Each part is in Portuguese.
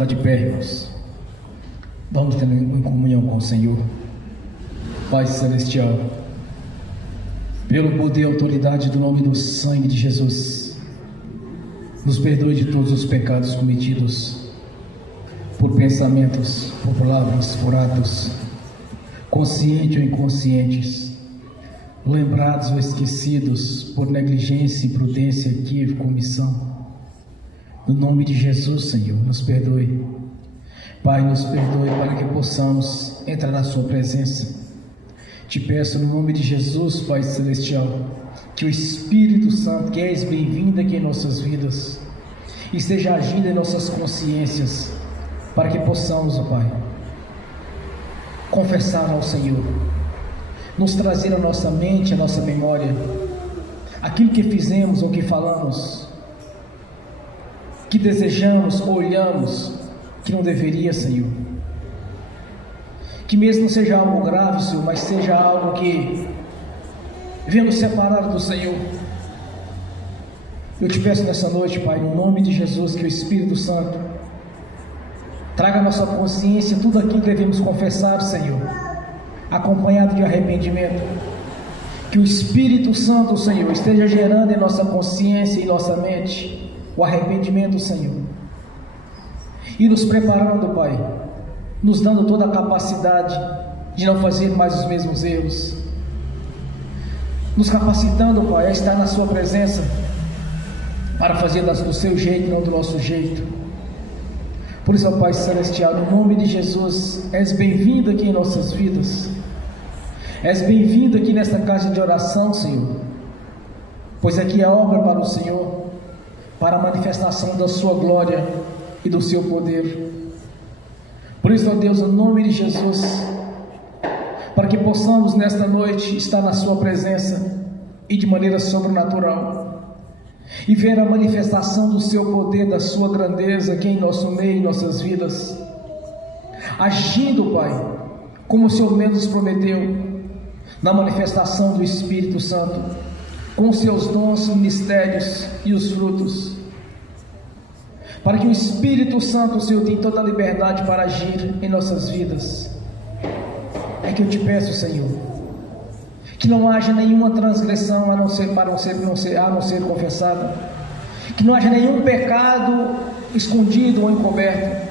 ficar de pé, irmãos. Vamos ter em comunhão com o Senhor. Pai Celestial, pelo poder e autoridade do nome do sangue de Jesus, nos perdoe de todos os pecados cometidos por pensamentos, por palavras, por atos, conscientes ou inconscientes, lembrados ou esquecidos por negligência, imprudência, equívoco, omissão. No nome de Jesus, Senhor, nos perdoe. Pai, nos perdoe para que possamos entrar na sua presença. Te peço no nome de Jesus, Pai Celestial, que o Espírito Santo, que és bem-vindo aqui em nossas vidas, esteja agindo em nossas consciências, para que possamos, ó Pai, confessar ao Senhor, nos trazer à nossa mente, à nossa memória, aquilo que fizemos ou que falamos, que desejamos ou olhamos, que não deveria, Senhor. Que mesmo não seja algo grave, Senhor, mas seja algo que venha nos separar do Senhor. Eu te peço nessa noite, Pai, no nome de Jesus, que o Espírito Santo traga à nossa consciência tudo aquilo que devemos confessar, Senhor, acompanhado de arrependimento. Que o Espírito Santo, Senhor, esteja gerando em nossa consciência e nossa mente o arrependimento, Senhor, e nos preparando, Pai, nos dando toda a capacidade de não fazer mais os mesmos erros, nos capacitando, Pai, a estar na sua presença para fazer do seu jeito e não do nosso jeito. Por isso, ó Pai Celestial, no nome de Jesus, és bem-vindo aqui em nossas vidas, és bem-vindo aqui nesta casa de oração, Senhor, pois aqui é obra para o Senhor, para a manifestação da sua glória e do seu poder. Por isso, ó Deus, no nome de Jesus, para que possamos nesta noite estar na sua presença e de maneira sobrenatural, e ver a manifestação do seu poder, da sua grandeza aqui em nosso meio, em nossas vidas, agindo, Pai, como o Senhor mesmo nos prometeu, na manifestação do Espírito Santo, com seus dons, ministérios e os frutos, para que o Espírito Santo, o Senhor, tenha toda a liberdade para agir em nossas vidas. É que eu te peço, Senhor, que não haja nenhuma transgressão a não ser confessada, que não haja nenhum pecado escondido ou encoberto,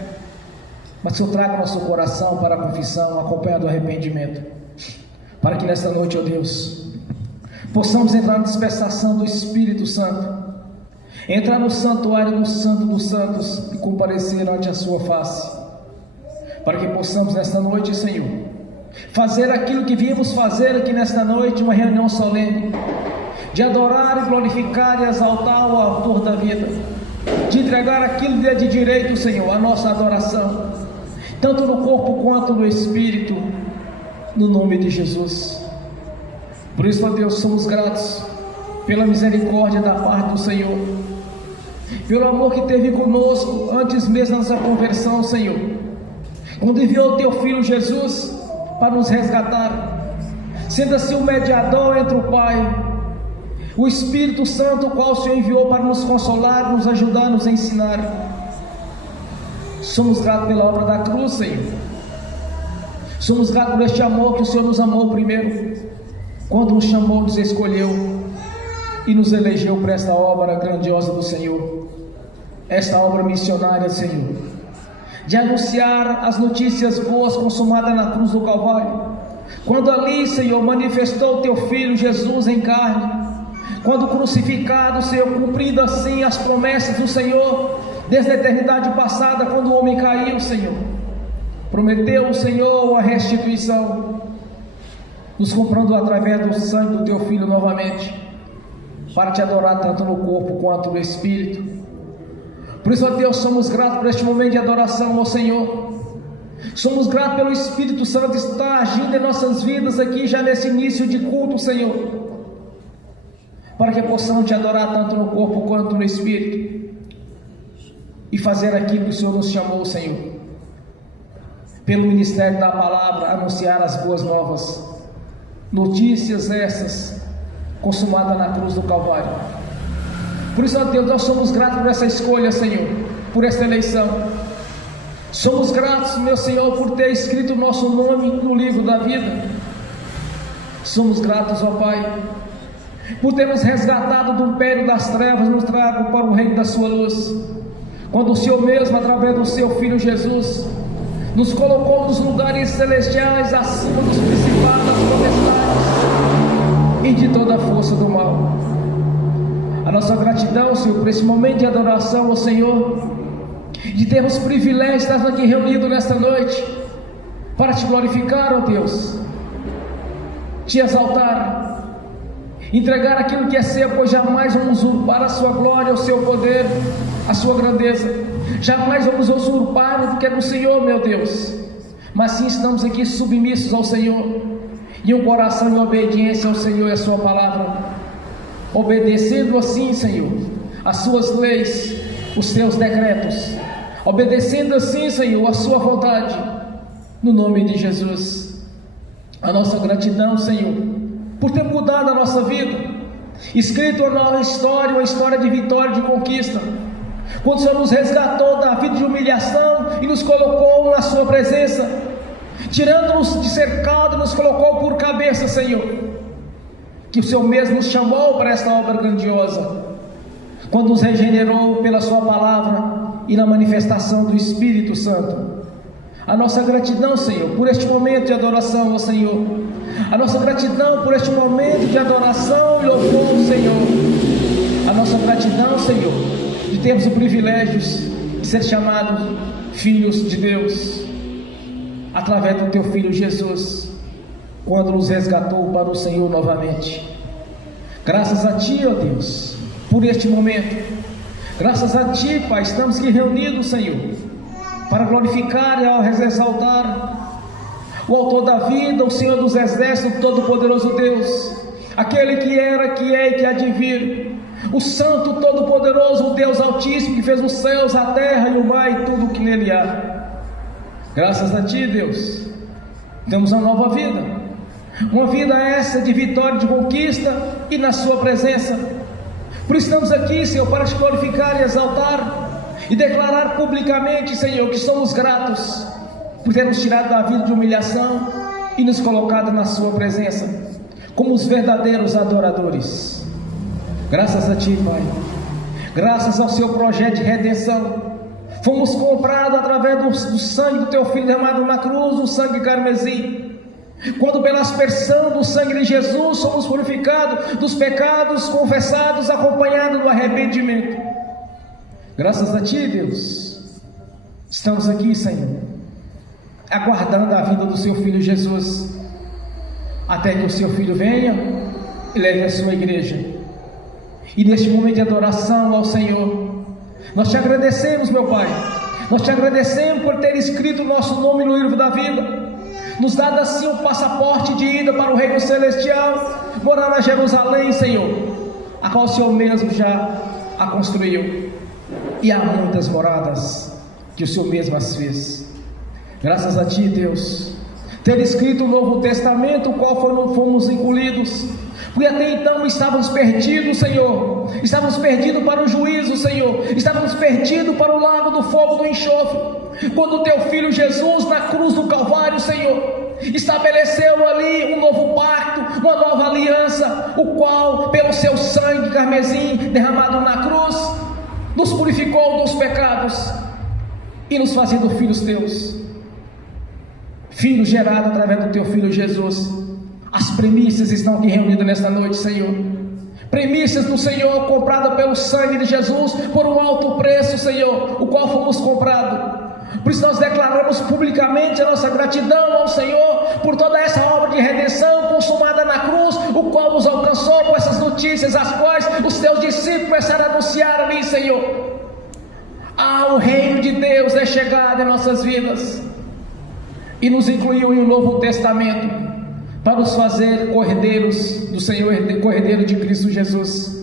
mas que o Senhor traga nosso coração para a confissão, acompanhado do arrependimento, para que nesta noite, ó Deus, possamos entrar na dispensação do Espírito Santo, entrar no santuário do Santo dos Santos e comparecer ante a sua face, para que possamos nesta noite, Senhor, fazer aquilo que viemos fazer aqui nesta noite, uma reunião solene, de adorar e glorificar e exaltar o autor da vida, de entregar aquilo que é de direito, Senhor, a nossa adoração, tanto no corpo quanto no espírito, no nome de Jesus. Por isso, ó Deus, somos gratos pela misericórdia da parte do Senhor, pelo amor que teve conosco antes mesmo da nossa conversão, Senhor, quando enviou o teu Filho Jesus para nos resgatar, sendo assim o mediador entre o Pai, o Espírito Santo, o qual o Senhor enviou para nos consolar, nos ajudar, nos ensinar. Somos gratos pela obra da cruz, Senhor. Somos gratos por este amor que o Senhor nos amou primeiro, quando nos chamou, nos escolheu e nos elegeu para esta obra grandiosa do Senhor, esta obra missionária, Senhor, de anunciar as notícias boas consumadas na cruz do Calvário, quando ali, Senhor, manifestou o teu Filho Jesus em carne, quando crucificado, Senhor, cumprindo assim as promessas do Senhor, desde a eternidade passada, quando o homem caiu, Senhor, prometeu o Senhor a restituição, nos comprando através do sangue do teu Filho novamente, para te adorar tanto no corpo quanto no espírito. Por isso, ó Deus, somos gratos por este momento de adoração ao Senhor. Somos gratos pelo Espírito Santo estar agindo em nossas vidas aqui já nesse início de culto, Senhor, para que possamos te adorar tanto no corpo quanto no espírito e fazer aquilo que o Senhor nos chamou, Senhor, pelo ministério da palavra, anunciar as boas novas, notícias essas consumadas na cruz do Calvário. Por isso, ó Deus, nós somos gratos por essa escolha, Senhor, por essa eleição. Somos gratos, meu Senhor, por ter escrito o nosso nome no livro da vida. Somos gratos, ó Pai, por ter nos resgatado do império das trevas, nos trago para o reino da sua luz, quando o Senhor mesmo, através do seu Filho Jesus, nos colocou nos lugares celestiais, acima dos principados, das potestades e de toda a força do mal. A nossa gratidão, Senhor, por esse momento de adoração ao Senhor, de termos o privilégio de estar aqui reunidos nesta noite, para te glorificar, ó Deus, te exaltar, entregar aquilo que é seu, pois jamais vamos usurpar a sua glória, o seu poder, a sua grandeza. Jamais vamos usurpar o que é do Senhor, meu Deus, mas sim estamos aqui submissos ao Senhor, e um coração em obediência ao Senhor e a sua palavra, obedecendo assim, Senhor, as suas leis, os seus decretos, obedecendo assim, Senhor, a sua vontade, no nome de Jesus. A nossa gratidão, Senhor, por ter mudado a nossa vida, escrito a nossa história, uma história de vitória, de conquista, quando o Senhor nos resgatou da vida de humilhação e nos colocou na sua presença, tirando-nos de cercado, nos colocou por cabeça, Senhor, que o Senhor mesmo nos chamou para esta obra grandiosa, quando nos regenerou pela sua palavra e na manifestação do Espírito Santo. A nossa gratidão, Senhor, por este momento de adoração ao Senhor, a nossa gratidão por este momento de adoração e louvor ao Senhor, a nossa gratidão, Senhor, de termos o privilégio de ser chamados filhos de Deus, através do Teu Filho Jesus, quando nos resgatou para o Senhor novamente. Graças a Ti, ó Deus, por este momento. Graças a Ti, Pai, estamos aqui reunidos, Senhor, para glorificar e exaltar o Autor da vida, o Senhor dos Exércitos, Todo-Poderoso Deus, aquele que era, que é e que há de vir, o Santo Todo-Poderoso, o Deus Altíssimo, que fez os céus, a terra e o mar e tudo o que nele há. Graças a Ti, Deus, temos uma nova vida, uma vida essa de vitória, de conquista e na Sua presença. Por isso estamos aqui, Senhor, para Te glorificar e exaltar e declarar publicamente, Senhor, que somos gratos por ter nos tirado da vida de humilhação e nos colocado na Sua presença como os verdadeiros adoradores. Graças a Ti, Pai, graças ao Seu projeto de redenção, fomos comprados através do sangue do Teu Filho derramado na cruz, o sangue carmesim. Quando pela aspersão do sangue de Jesus somos purificados dos pecados confessados, acompanhados do arrependimento. Graças a Ti, Deus, estamos aqui, Senhor, aguardando a vinda do Seu Filho Jesus, até que o Seu Filho venha e leve a Sua igreja. E neste momento de adoração ao Senhor, nós Te agradecemos, meu Pai, nós Te agradecemos por ter escrito o nosso nome no livro da vida, nos dado assim um passaporte de ida para o reino celestial, morar na Jerusalém, Senhor, a qual o Senhor mesmo já a construiu, e há muitas moradas que o Senhor mesmo as fez. Graças a Ti, Deus, ter escrito o Novo Testamento, o qual fomos incluídos, porque até então estávamos perdidos, Senhor, estávamos perdidos para o juízo, Senhor, estávamos perdidos para o lago do fogo do enxofre, quando o Teu Filho Jesus na cruz do Calvário, Senhor, estabeleceu ali um novo pacto, uma nova aliança, o qual pelo Seu sangue carmesim derramado na cruz, nos purificou dos pecados e nos fazendo filhos Teus, filhos gerados através do Teu Filho Jesus. As primícias estão aqui reunidas nesta noite, Senhor, primícias do Senhor, compradas pelo sangue de Jesus, por um alto preço, Senhor, o qual fomos comprados. Por isso nós declaramos publicamente a nossa gratidão ao Senhor, por toda essa obra de redenção consumada na cruz, o qual nos alcançou com essas notícias, as quais os Teus discípulos começaram a anunciar ali, Senhor. O reino de Deus é chegado em nossas vidas, e nos incluiu em um Novo Testamento, para nos fazer cordeiros do Senhor, cordeiro de Cristo Jesus,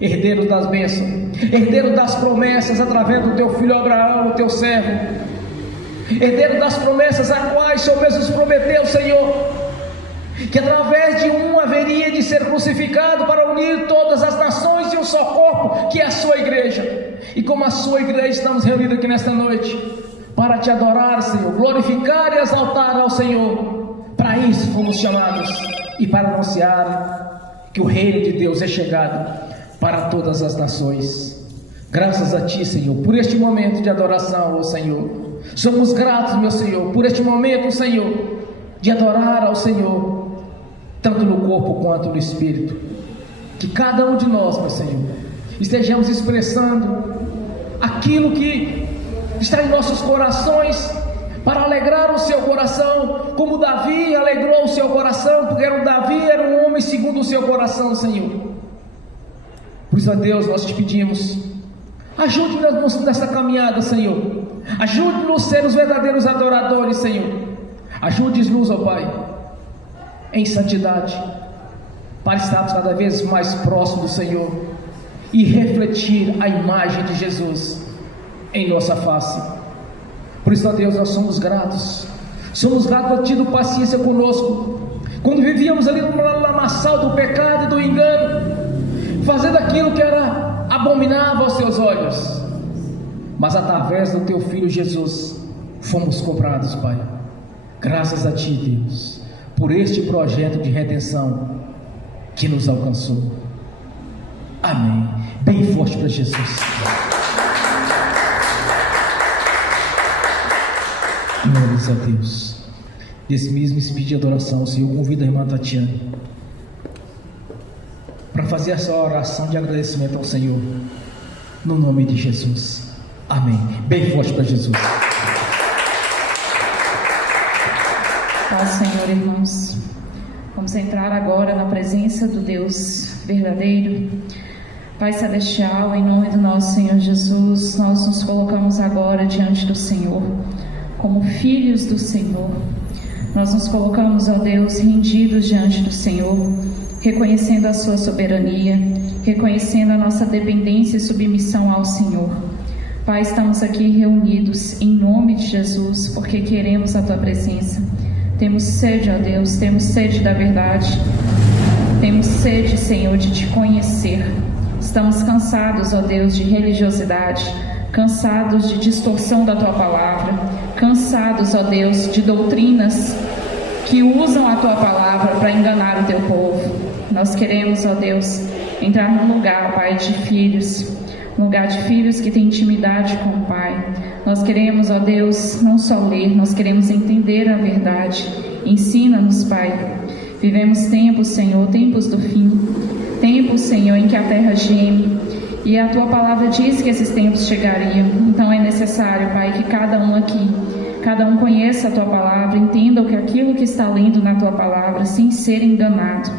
herdeiros das bênçãos, herdeiro das promessas através do Teu Filho Abraão, o Teu servo, herdeiro das promessas a quais o Senhor mesmo nos prometeu, Senhor, que através de um haveria de ser crucificado para unir todas as nações em um só corpo, que é a Sua igreja. E como a Sua igreja estamos reunidos aqui nesta noite para Te te adorar, Senhor, glorificar e exaltar ao Senhor. Para isso fomos chamados e para anunciar que o reino de Deus é chegado para todas as nações. Graças a Ti, Senhor, por este momento de adoração ao Senhor. Somos gratos, meu Senhor, por este momento, Senhor, de adorar ao Senhor, tanto no corpo quanto no espírito. Que cada um de nós, meu Senhor, estejamos expressando aquilo que está em nossos corações, para alegrar o seu coração, como Davi alegrou o seu coração, porque Davi era um homem segundo o seu coração, Senhor. Por isso, a Deus, nós te pedimos, ajude-nos nessa caminhada, Senhor. Ajude-nos a ser os verdadeiros adoradores, Senhor. Ajude-nos, ó Pai, em santidade, para estarmos cada vez mais próximos do Senhor e refletir a imagem de Jesus em nossa face. Por isso, ó Deus, nós somos gratos por ter tido paciência conosco, quando vivíamos ali no lamaçal do pecado e do engano, fazendo aquilo que era abominável aos teus olhos, mas através do teu Filho Jesus, fomos comprados, Pai. Graças a Ti, Deus, por este projeto de redenção que nos alcançou. Amém. Bem forte para Jesus. Glórias a Deus. Desse mesmo espírito de adoração, o Senhor convida a irmã Tatiana para fazer essa oração de agradecimento ao Senhor, no nome de Jesus. Amém. Bem forte para Jesus. Paz, Senhor, irmãos. Vamos entrar agora na presença do Deus verdadeiro. Pai Celestial, em nome do nosso Senhor Jesus, nós nos colocamos agora diante do Senhor, como filhos do Senhor. Nós nos colocamos, ó Deus, rendidos diante do Senhor, reconhecendo a sua soberania, reconhecendo a nossa dependência e submissão ao Senhor. Pai, estamos aqui reunidos em nome de Jesus, porque queremos a tua presença. Temos sede, ó Deus, temos sede da verdade, temos sede, Senhor, de te conhecer. Estamos cansados, ó Deus, de religiosidade, cansados de distorção da tua palavra, cansados, ó Deus, de doutrinas que usam a tua palavra para enganar o teu povo. Nós queremos, ó Deus, entrar num lugar, Pai, de filhos, um lugar de filhos que têm intimidade com o Pai. Nós queremos, ó Deus, não só ler, nós queremos entender a verdade. Ensina-nos, Pai. Vivemos tempos, Senhor, tempos do fim, tempos, Senhor, em que a terra geme, e a tua palavra diz que esses tempos chegariam. Então é necessário, Pai, que cada um aqui, cada um conheça a tua palavra, entenda aquilo que está lendo na tua palavra, sem ser enganado.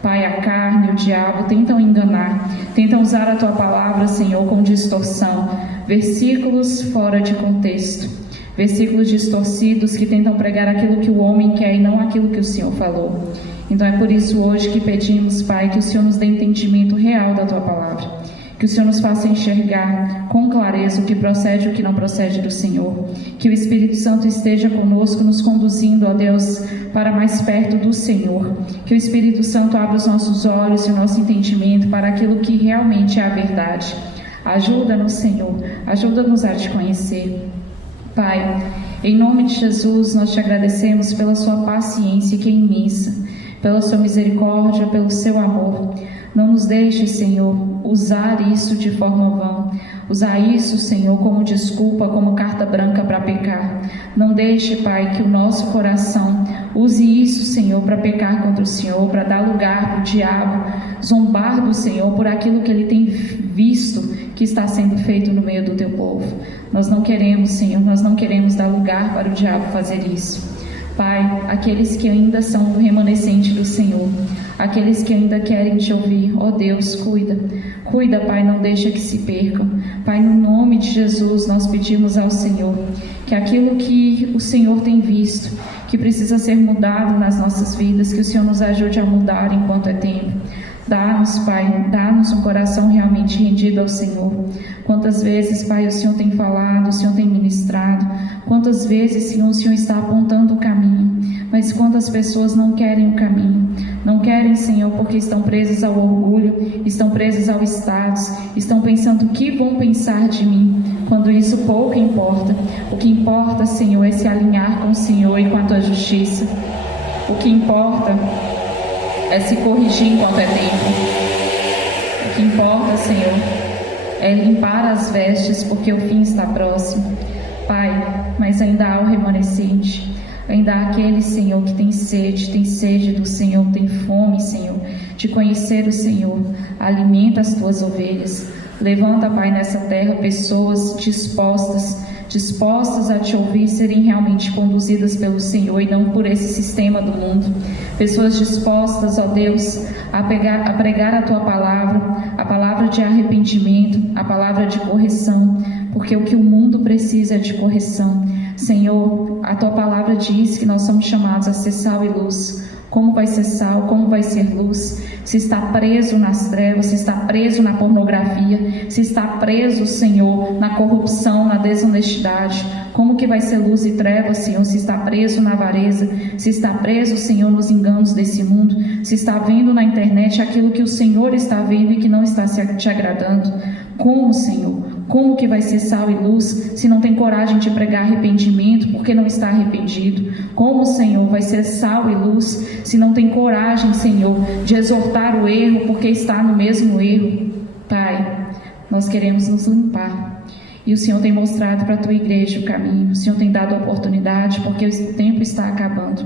Pai, a carne e o diabo tentam enganar, tentam usar a tua palavra, Senhor, com distorção, versículos fora de contexto, versículos distorcidos que tentam pregar aquilo que o homem quer e não aquilo que o Senhor falou. Então é por isso hoje que pedimos, Pai, que o Senhor nos dê entendimento real da tua palavra, que o Senhor nos faça enxergar com clareza o que procede e o que não procede do Senhor, que o Espírito Santo esteja conosco, nos conduzindo, ó Deus, para mais perto do Senhor, que o Espírito Santo abra os nossos olhos e o nosso entendimento para aquilo que realmente é a verdade. Ajuda-nos, Senhor, ajuda-nos a te conhecer. Pai, em nome de Jesus, nós te agradecemos pela sua paciência, que é imensa, pela sua misericórdia, pelo seu amor. Não nos deixe, Senhor, usar isso de forma vã, usar isso, Senhor, como desculpa, como carta branca para pecar. Não deixe, Pai, que o nosso coração use isso, Senhor, para pecar contra o Senhor, para dar lugar para o diabo, zombar do Senhor por aquilo que ele tem visto que está sendo feito no meio do teu povo. Nós não queremos, Senhor, nós não queremos dar lugar para o diabo fazer isso. Pai, aqueles que ainda são do remanescente do Senhor, aqueles que ainda querem te ouvir, ó Deus, cuida, Pai, não deixa que se percam. Pai, no nome de Jesus, nós pedimos ao Senhor que aquilo que o Senhor tem visto, que precisa ser mudado nas nossas vidas, que o Senhor nos ajude a mudar enquanto é tempo. Dá-nos, Pai, dá-nos um coração realmente rendido ao Senhor. Quantas vezes, Pai, o Senhor tem falado, o Senhor tem ministrado, quantas vezes, Senhor, o Senhor está apontando o caminho, mas quantas pessoas não querem o caminho, não querem, Senhor, porque estão presas ao orgulho, estão presas ao status, estão pensando o que vão pensar de mim, quando isso pouco importa. O que importa, Senhor, é se alinhar com o Senhor e com a tua justiça. O que importa é se corrigir enquanto é tempo. O que importa, Senhor, é limpar as vestes, porque o fim está próximo. Pai, mas ainda há o remanescente. Ainda há aquele, Senhor, que tem sede do Senhor, tem fome, Senhor, de conhecer o Senhor. Alimenta as tuas ovelhas. Levanta, Pai, nessa terra pessoas dispostas a te ouvir, serem realmente conduzidas pelo Senhor e não por esse sistema do mundo. Pessoas dispostas, ó Deus, a pregar a tua palavra, a palavra de arrependimento, a palavra de correção, porque o que o mundo precisa é de correção. Senhor, a tua palavra diz que nós somos chamados a ser sal e luz. Como vai ser sal? Como vai ser luz? Se está preso nas trevas, se está preso na pornografia, se está preso, Senhor, na corrupção, na desonestidade, como que vai ser luz e trevas, Senhor, se está preso na avareza, se está preso, Senhor, nos enganos desse mundo, se está vendo na internet aquilo que o Senhor está vendo e que não está te agradando? Como, Senhor? Como que vai ser sal e luz se não tem coragem de pregar arrependimento porque não está arrependido? Como, Senhor, vai ser sal e luz se não tem coragem, Senhor, de exortar o erro porque está no mesmo erro? Pai, nós queremos nos limpar. E o Senhor tem mostrado para a tua igreja o caminho. O Senhor tem dado a oportunidade porque o tempo está acabando.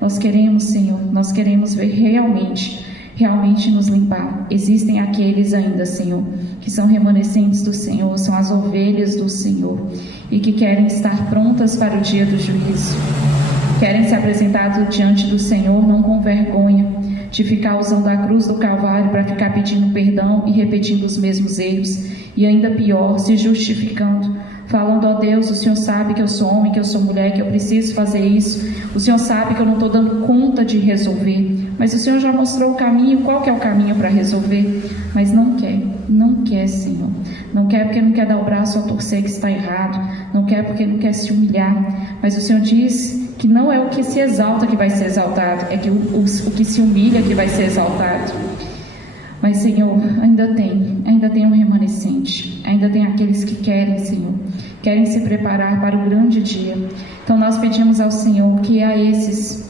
Nós queremos, Senhor, nós queremos ver realmente nos limpar. Existem aqueles ainda, Senhor, que são remanescentes do Senhor, são as ovelhas do Senhor e que querem estar prontas para o dia do juízo. Querem se apresentar diante do Senhor não com vergonha de ficar usando a cruz do Calvário para ficar pedindo perdão e repetindo os mesmos erros e ainda pior, se justificando, falando: ó Deus, o Senhor sabe que eu sou homem, que eu sou mulher, que eu preciso fazer isso, o Senhor sabe que eu não estou dando conta de resolver, mas o Senhor já mostrou o caminho. Qual que é o caminho para resolver? Mas não quer, Senhor, não quer porque não quer dar o braço a torcer que está errado, não quer porque não quer se humilhar, mas o Senhor diz que não é o que se exalta que vai ser exaltado, é que o que se humilha que vai ser exaltado. Mas, Senhor, ainda tem um remanescente, ainda tem aqueles que querem, Senhor, querem se preparar para o grande dia. Então nós pedimos ao Senhor que a esses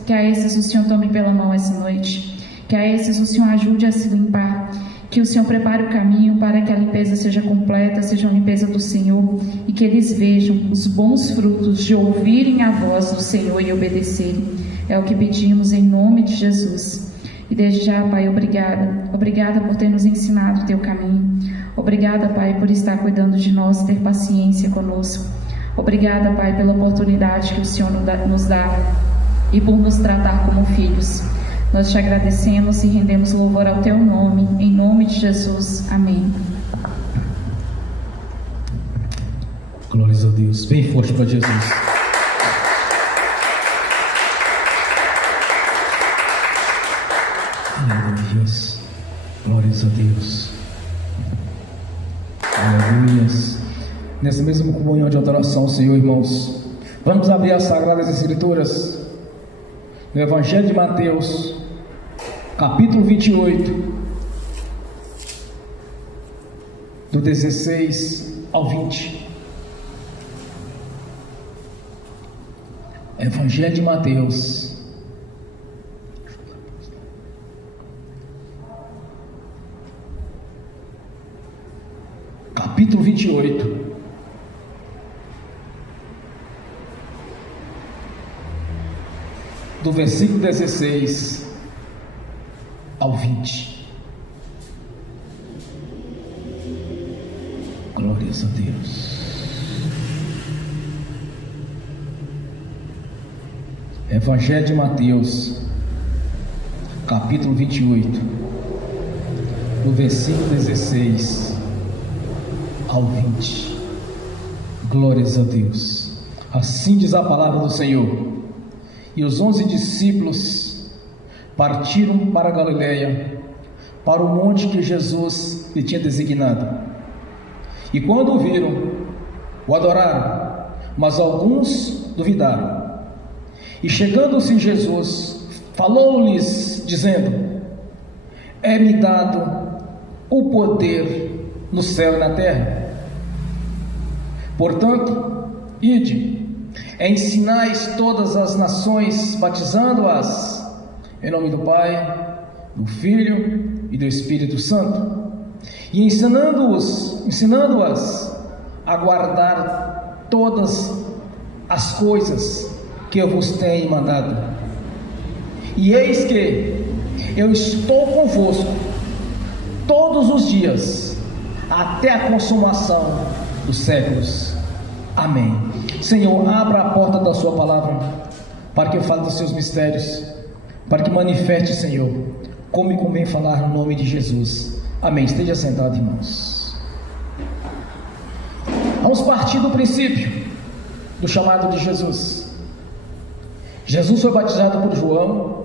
o Senhor tome pela mão essa noite, que a esses o Senhor ajude a se limpar, que o Senhor prepare o caminho para que a limpeza seja completa, seja a limpeza do Senhor, e que eles vejam os bons frutos de ouvirem a voz do Senhor e obedecerem. É o que pedimos em nome de Jesus. E desde já, Pai, obrigada por ter nos ensinado o teu caminho. Obrigada, Pai, por estar cuidando de nós, ter paciência conosco. Obrigada, Pai, pela oportunidade que o Senhor nos dá e por nos tratar como filhos. Nós te agradecemos e rendemos louvor ao teu nome, em nome de Jesus. Amém. Glórias a Deus. Bem forte para Jesus. Aleluias. Glórias a Deus. Aleluias. Nessa mesma comunhão de adoração, Senhor, irmãos, vamos abrir as Sagradas Escrituras no Evangelho de Mateus, capítulo 28, do 16 ao 20. Evangelho de Mateus, capítulo 28, do versículo 16 ao 20. Glórias a Deus. Evangelho de Mateus, capítulo 28, do versículo 16 ao 20. Glórias a Deus. Assim diz a palavra do Senhor. E os 11 discípulos partiram para a Galileia, para o monte que Jesus lhe tinha designado. E quando o viram, o adoraram, mas alguns duvidaram. E chegando-se Jesus, falou-lhes, dizendo: é-me dado o poder no céu e na terra. Portanto, ide, ensinais todas as nações, batizando-as em nome do Pai, do Filho e do Espírito Santo, e ensinando-as a guardar todas as coisas que eu vos tenho mandado. E eis que eu estou convosco todos os dias, até a consumação dos séculos. Amém. Senhor, abra a porta da sua palavra, para que eu fale dos seus mistérios, para que manifeste, Senhor, como me convém falar no nome de Jesus. Amém. Esteja sentado, irmãos. Vamos partir do princípio do chamado de Jesus. Jesus foi batizado por João,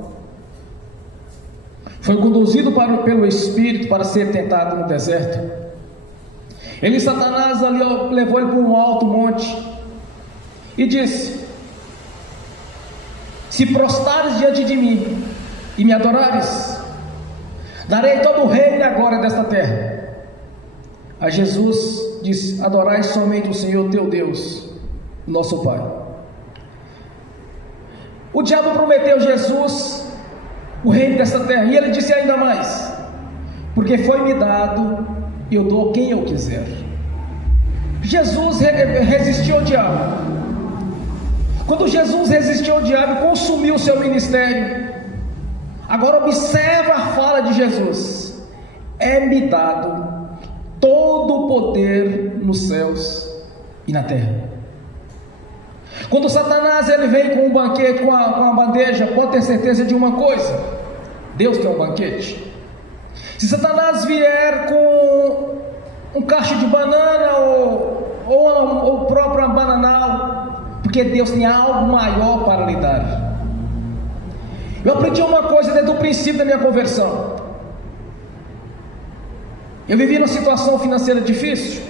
foi conduzido pelo Espírito para ser tentado no deserto. Satanás ali levou ele para um alto monte e disse: se prostrares diante de mim e me adorares, darei todo o reino e a glória desta terra. A Jesus disse: adorai somente o Senhor teu Deus, nosso Pai. O diabo prometeu a Jesus o reino desta terra, e ele disse ainda mais: porque foi-me dado, eu dou quem eu quiser. Jesus resistiu ao diabo. Quando Jesus resistiu ao diabo e consumiu o seu ministério, agora observa a fala de Jesus: é-me dado todo o poder nos céus e na terra. Quando Satanás ele vem com um banquete, com a bandeja, pode ter certeza de uma coisa: Deus tem um banquete. Se Satanás vier com um cacho de banana ou próprio bananal, porque Deus tem algo maior para lhe dar. Eu aprendi uma coisa desde o princípio da minha conversão. Eu vivi numa situação financeira difícil.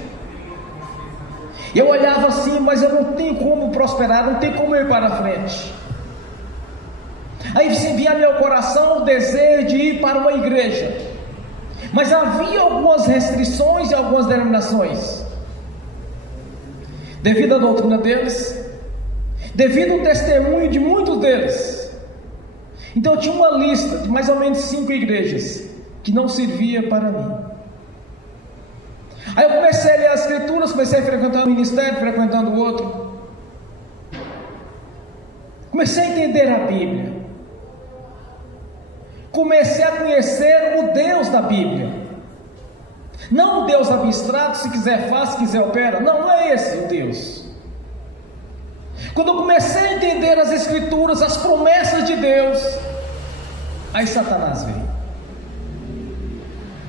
Eu olhava assim, mas eu não tenho como prosperar, não tenho como ir para frente. Aí vinha ao meu coração o desejo de ir para uma igreja, mas havia algumas restrições e algumas denominações, devido à doutrina deles, devido ao testemunho de muitos deles. Então eu tinha uma lista de mais ou menos 5 igrejas que não servia para mim. Aí eu comecei a ler as escrituras, comecei a frequentar um ministério, frequentando o outro. Comecei a entender a Bíblia. Comecei a conhecer o Deus da Bíblia. Não o Deus abstrato, se quiser faz, se quiser opera. Não é esse o Deus. Quando eu comecei a entender as escrituras, as promessas de Deus, aí Satanás veio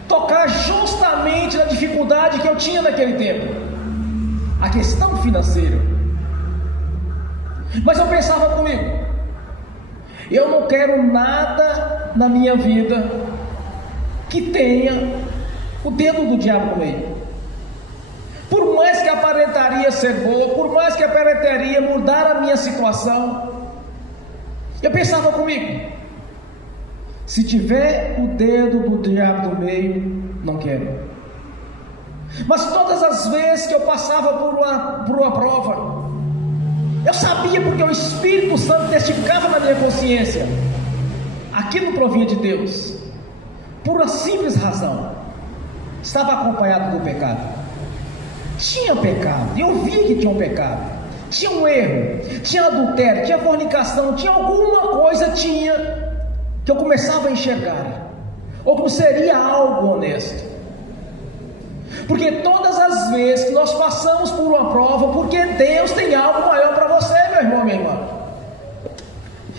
tocar justamente na dificuldade que eu tinha naquele tempo, a questão financeira. Mas eu pensava comigo: eu não quero nada na minha vida que tenha o dedo do diabo no meio. Por mais que aparentaria ser boa, por mais que aparentaria mudar a minha situação, eu pensava comigo: se tiver o dedo do diabo no meio, não quero. Mas todas as vezes que eu passava por uma prova, eu sabia, porque o Espírito Santo testificava na minha consciência, aquilo provinha de Deus, por uma simples razão: estava acompanhado do pecado. Tinha pecado, eu via que tinha um pecado, tinha um erro, tinha adultério, tinha fornicação, tinha alguma coisa, que eu começava a enxergar, ou que seria algo honesto. Porque todas as vezes que nós passamos por uma prova, porque Deus tem algo maior para você, meu irmão, minha irmã.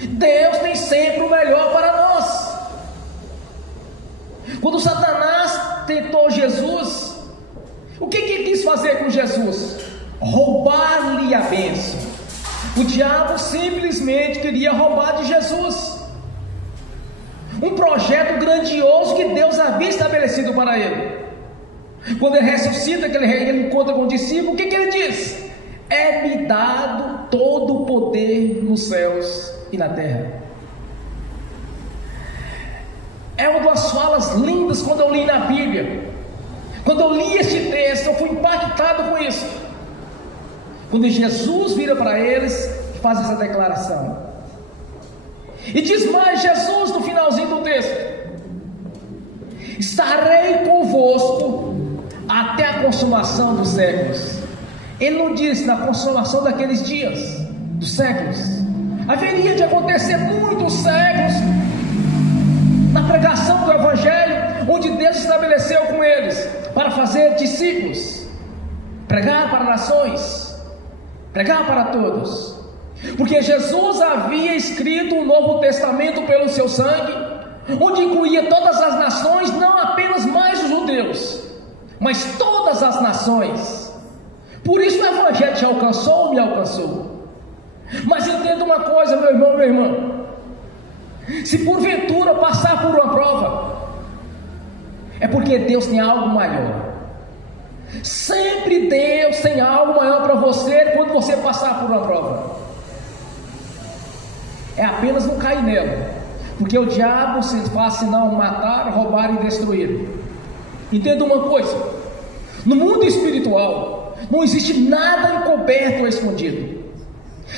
Deus tem sempre o melhor para nós. Quando Satanás tentou Jesus, o que ele quis fazer com Jesus? Roubar-lhe a bênção. O diabo simplesmente queria roubar de Jesus um projeto grandioso que Deus havia estabelecido para ele. Quando ele ressuscita, que ele encontra com o discípulo, o que ele diz? É-me dado todo o poder nos céus e na terra. É uma das falas lindas quando eu li na Bíblia. Quando eu li este texto, eu fui impactado com isso. quando Jesus vira para eles e faz essa declaração. E diz mais Jesus no finalzinho do texto: estarei convosco até a consumação dos séculos. Ele não disse na consumação daqueles dias, dos séculos. Haveria de acontecer muitos séculos na pregação do Evangelho, onde Deus estabeleceu com eles para fazer discípulos, pregar para nações, pregar para todos. Porque Jesus havia escrito o Novo Testamento pelo seu sangue, onde incluía todas as nações, não apenas mais os judeus, mas todas as nações. Por isso o Evangelho te alcançou, me alcançou. Mas entenda uma coisa, meu irmão, minha irmã: se porventura passar por uma prova, é porque Deus tem algo maior. Sempre Deus tem algo maior para você quando você passar por uma prova. É apenas não cair nela, porque o diabo se faz senão matar, roubar e destruir. Entenda uma coisa: no mundo espiritual não existe nada encoberto ou escondido.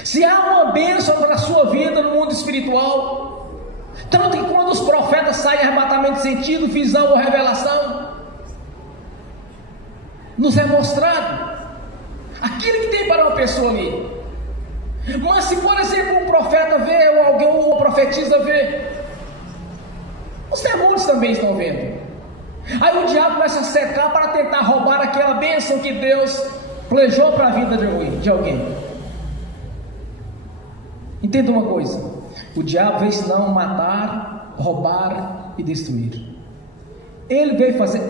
Se há uma bênção para a sua vida no mundo espiritual, tanto que quando os profetas saem em arrebatamento de sentido, visão ou revelação, nos é mostrado aquilo que tem para uma pessoa ali. Mas se, por exemplo, um profeta vê, ou alguém, ou uma profetisa vê, os demônios também estão vendo. Aí o diabo começa a cercar para tentar roubar aquela bênção que Deus planejou para a vida de alguém. Entenda uma coisa: o diabo veio senão matar, roubar e destruir. Ele veio fazer.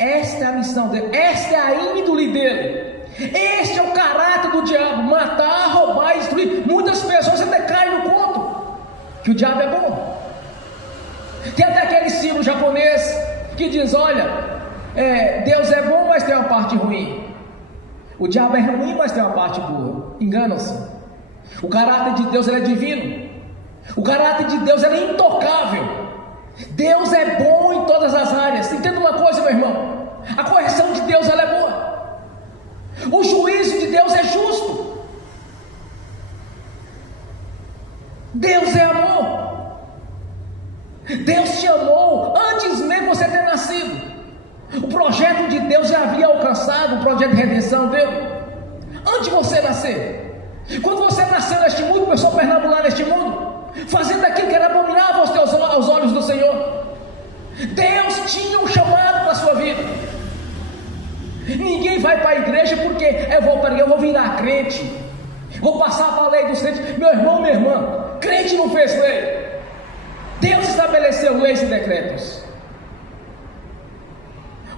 Esta é a missão dele, esta é a índole dele. Este é o caráter do diabo: matar, roubar e destruir. Muitas pessoas até caem no conto que o diabo é bom. Tem até aquele símbolo japonês que diz: olha, Deus é bom, mas tem uma parte ruim. O diabo é ruim, mas tem uma parte boa. Enganam-se. O caráter de Deus, ele é divino. O caráter de Deus, ele é intocável. Deus é bom em todas as áreas. Entenda uma coisa, meu irmão: a correção de Deus, ela é boa. O juízo de Deus é justo. Deus é amor. Deus te amou antes mesmo de você ter nascido. O projeto de Deus já havia alcançado o projeto de redenção dele antes de você nascer. Quando você nasceu neste mundo, começou a pernabular neste mundo, fazendo aquilo que era abominável aos olhos do Senhor. Deus tinha um chamado para a sua vida. Ninguém vai para a igreja porque eu vou virar crente, vou passar para a lei dos crentes. Meu irmão, minha irmã, crente não fez lei. Deus estabeleceu leis e decretos.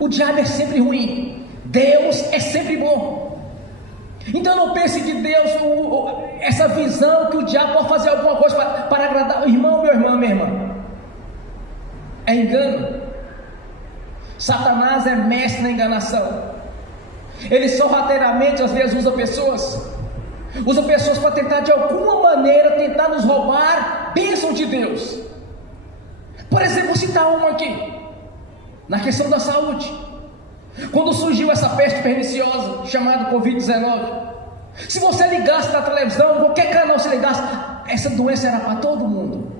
O diabo é sempre ruim, Deus é sempre bom. Então não pense que Deus, essa visão que o diabo pode fazer alguma coisa para agradar o irmão, meu irmão, minha irmã, é engano. Satanás é mestre na enganação. Ele sorrateiramente às vezes usa pessoas para tentar de alguma maneira tentar nos roubar bênção de Deus. Por exemplo, vou citar uma aqui, na questão da saúde. Quando surgiu essa peste perniciosa chamada Covid-19, se você ligasse na televisão, qualquer canal você ligasse, essa doença era para todo mundo.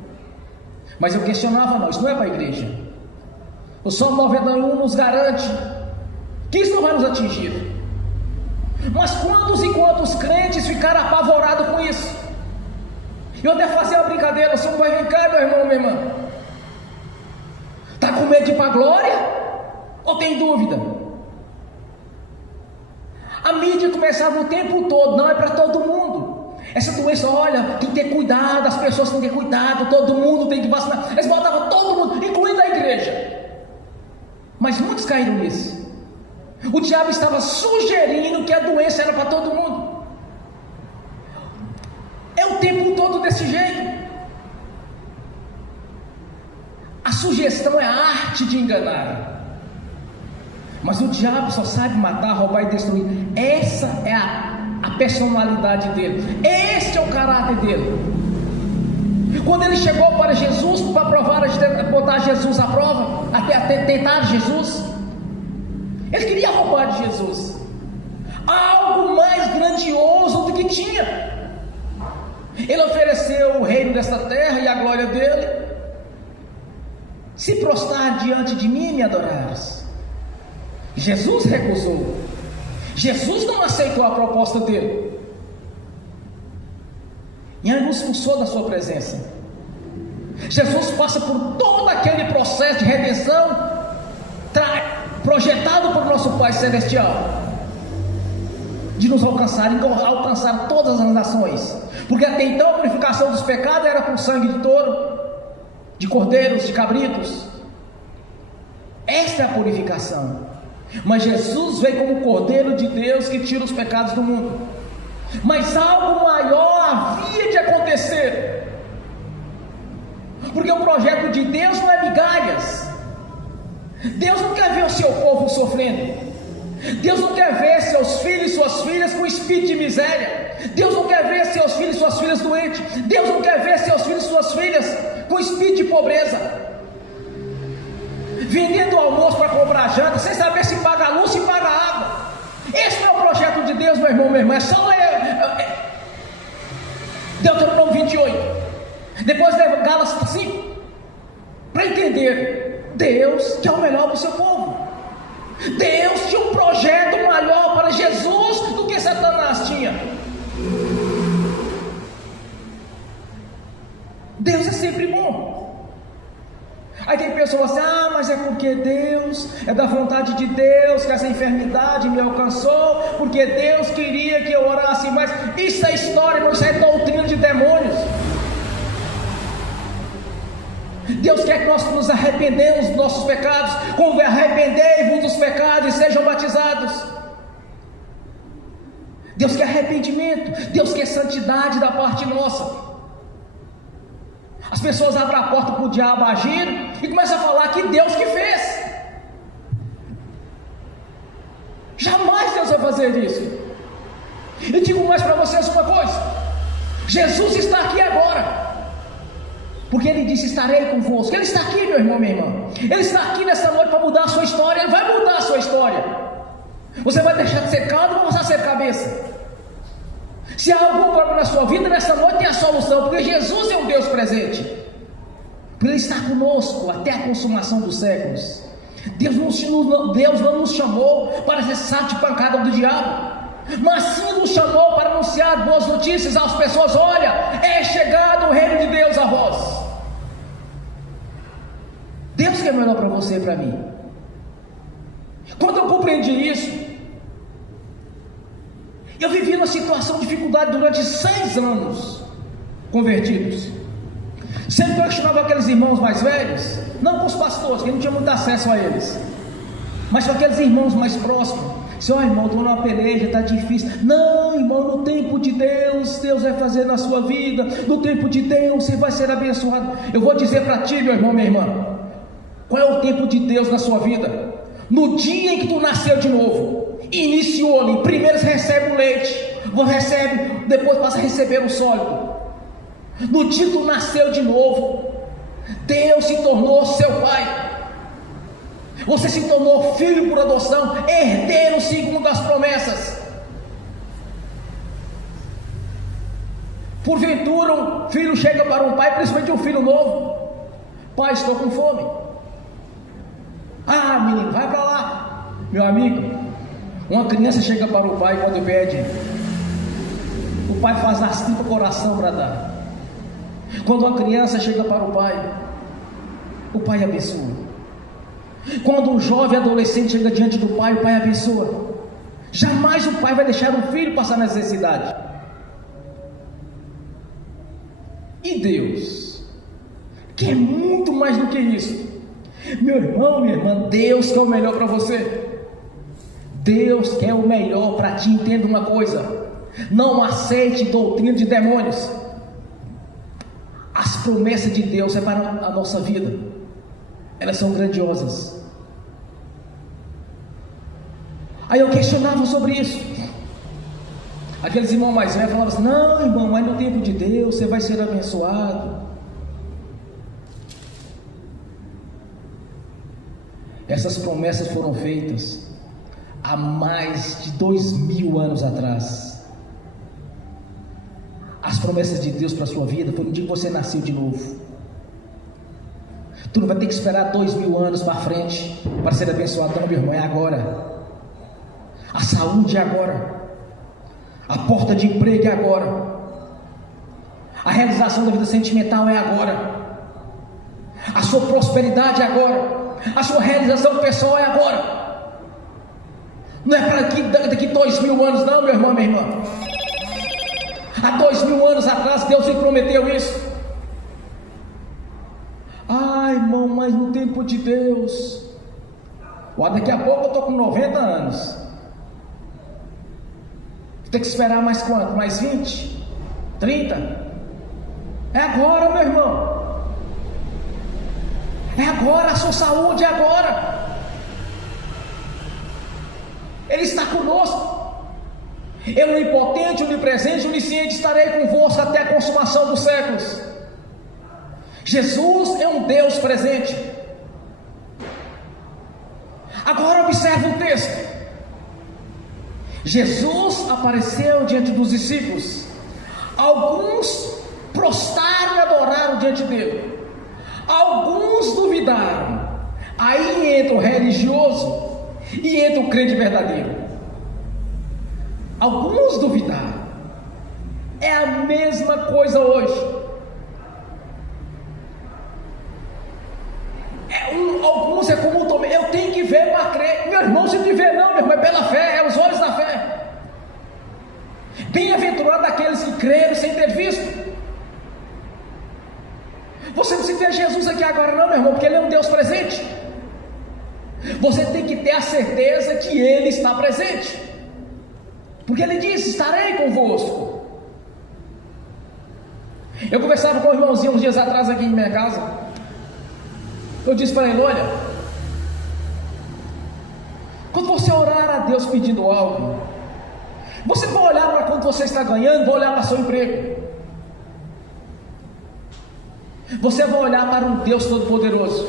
Mas eu questionava: não, isso não é para a igreja. O Salmo 91 nos garante que isso não vai nos atingir. Mas quantos e quantos crentes ficaram apavorados com isso? Eu até fazia uma brincadeira: o Senhor vai vir cá, meu irmão, minha irmã, está com medo de ir para a glória? Ou tem dúvida? A mídia começava o tempo todo: não é para todo mundo. Essa doença, olha, tem que ter cuidado, as pessoas têm que ter cuidado, todo mundo tem que vacinar. Eles botavam todo mundo, incluindo a igreja. Mas muitos caíram nisso. O diabo estava sugerindo que a doença era para todo mundo. É o tempo todo desse jeito. A sugestão é a arte de enganar. Mas o diabo só sabe matar, roubar e destruir. Essa é a personalidade dele. Este é o caráter dele. Quando ele chegou para Jesus, para botar Jesus à prova, até tentar Jesus, ele queria roubar de Jesus. algo mais grandioso do que tinha. Ele ofereceu o reino desta terra e a glória dele. Se prostrar diante de mim e me adorares. Jesus recusou. Jesus não aceitou a proposta dele. E ele nos expulsou da sua presença. Jesus passa por todo aquele processo de redenção projetado por nosso Pai Celestial, de nos alcançar todas as nações, porque até então a purificação dos pecados era com sangue de touro, de cordeiros, de cabritos. Esta é a purificação. Mas Jesus veio como o Cordeiro de Deus que tira os pecados do mundo. Mas algo maior havia de acontecer, porque o projeto de Deus não é migalhas. Deus não quer ver o seu povo sofrendo. Deus não quer ver seus filhos e suas filhas com espírito de miséria. Deus não quer ver seus filhos e suas filhas doentes. Deus não quer ver seus filhos e suas filhas com espírito de pobreza, vendendo almoço para comprar janta, sem saber se paga a luz, se paga a água. Esse não é o projeto de Deus, meu irmão, minha irmã. É só ler Deuteronômio 28, depois ler Gálatas 5, para entender. Deus quer o melhor para o seu povo. Deus tinha um projeto maior para Jesus do que Satanás tinha. Deus é sempre bom. Aí tem pessoas assim: ah, mas é porque Deus, é da vontade de Deus que essa enfermidade me alcançou, porque Deus queria que eu orasse mais. Isso é história, não, isso é doutrina de demônios. Deus quer que nós nos arrependemos dos nossos pecados. Arrependei-vos dos pecados e sejam batizados. Deus quer arrependimento. Deus quer santidade da parte nossa. As pessoas abrem a porta para o diabo agir e começam a falar que Deus que fez. Jamais Deus vai fazer isso. E digo mais para vocês uma coisa: Jesus está aqui agora, porque Ele disse: estarei convosco. Ele está aqui, meu irmão, minha irmã. Ele está aqui nessa noite para mudar a sua história. Ele vai mudar a sua história. Você vai deixar de ser caldo ou vai passar a ser cabeça? Se há algum problema na sua vida, nessa noite tem a solução, porque Jesus é um Deus presente. Porque Ele está conosco até a consumação dos séculos. Deus não nos chamou para ser saco de pancada do diabo, mas sim nos chamou para anunciar boas notícias às pessoas. Olha, é chegado o reino de Deus a vós. Deus quer melhor para você e para mim. Quando eu compreendi isso, eu vivi numa situação de dificuldade durante 6 anos convertidos. Sempre questionava aqueles irmãos mais velhos, não com os pastores, que não tinha muito acesso a eles, mas com aqueles irmãos mais próximos. Se, ó, irmão, estou numa peleja, está difícil. Não, irmão, no tempo de Deus, Deus vai fazer na sua vida. No tempo de Deus, você vai ser abençoado. Eu vou dizer para ti, meu irmão, minha irmã, qual é o tempo de Deus na sua vida? No dia em que tu nasceu de novo, iniciou ali. Primeiro você recebe o leite, depois passa a receber o sólido. No dia que tu nasceu de novo, Deus se tornou seu pai. Você se tornou filho por adoção, herdeiro segundo as promessas. Porventura um filho chega para um pai, principalmente um filho novo: pai, estou com fome. Ah, menino, vai para lá. Meu amigo, uma criança chega para o pai quando pede, o pai faz assim para o coração para dar. Quando uma criança chega para o pai abençoa. Quando um jovem adolescente chega diante do pai, o pai abençoa. Jamais o pai vai deixar um filho passar necessidade. E Deus quer muito mais do que isso. Meu irmão, minha irmã, Deus quer o melhor para você. Deus quer o melhor para ti. Entenda uma coisa: não aceite doutrina de demônios. As promessas de Deus é para a nossa vida. Elas são grandiosas. Aí eu questionava sobre isso. Aqueles irmãos mais velhos falavam assim: não, irmão, mas no tempo de Deus você vai ser abençoado. Essas promessas foram feitas há mais de 2000 anos atrás. As promessas de Deus para a sua vida foi no dia que você nasceu de novo. Tu não vai ter que esperar 2000 anos para frente para ser abençoado, não, meu irmão, é agora. A saúde é agora. A porta de emprego é agora. A realização da vida sentimental é agora. A sua prosperidade é agora. A sua realização pessoal é agora. Não é para daqui 2000 anos, não, meu irmão, minha irmã. Há 2000 anos atrás Deus lhe prometeu isso. Ai, irmão, mas no tempo de Deus. Daqui a pouco eu estou com 90 anos. Tem que esperar mais quanto? Mais 20? 30? É agora, meu irmão. É agora, a sua saúde é agora. Ele está conosco. Eu, onipotente, onipresente, onisciente, estarei convosco até a consumação dos séculos. Jesus é um Deus presente. Agora observe o texto. Jesus apareceu diante dos discípulos. Alguns prostraram e adoraram diante dele. Alguns duvidaram. Aí entra o religioso e entra o crente verdadeiro. Alguns duvidaram. É a mesma coisa hoje. Alguns é como também. Eu tenho que ver para crer. Meu irmão, se não ver não, meu irmão, é pela fé, é os olhos da fé. Bem-aventurado aqueles que creram sem ter visto. Você não precisa ver Jesus aqui agora não, meu irmão, porque Ele é um Deus presente. Você tem que ter a certeza que Ele está presente, porque Ele disse: estarei convosco. Eu conversava com o irmãozinho uns dias atrás aqui em minha casa. Eu disse para ele: olha, quando você orar a Deus pedindo algo, você vai olhar para quanto você está ganhando, vai olhar para seu emprego. Você vai olhar para um Deus Todo-Poderoso.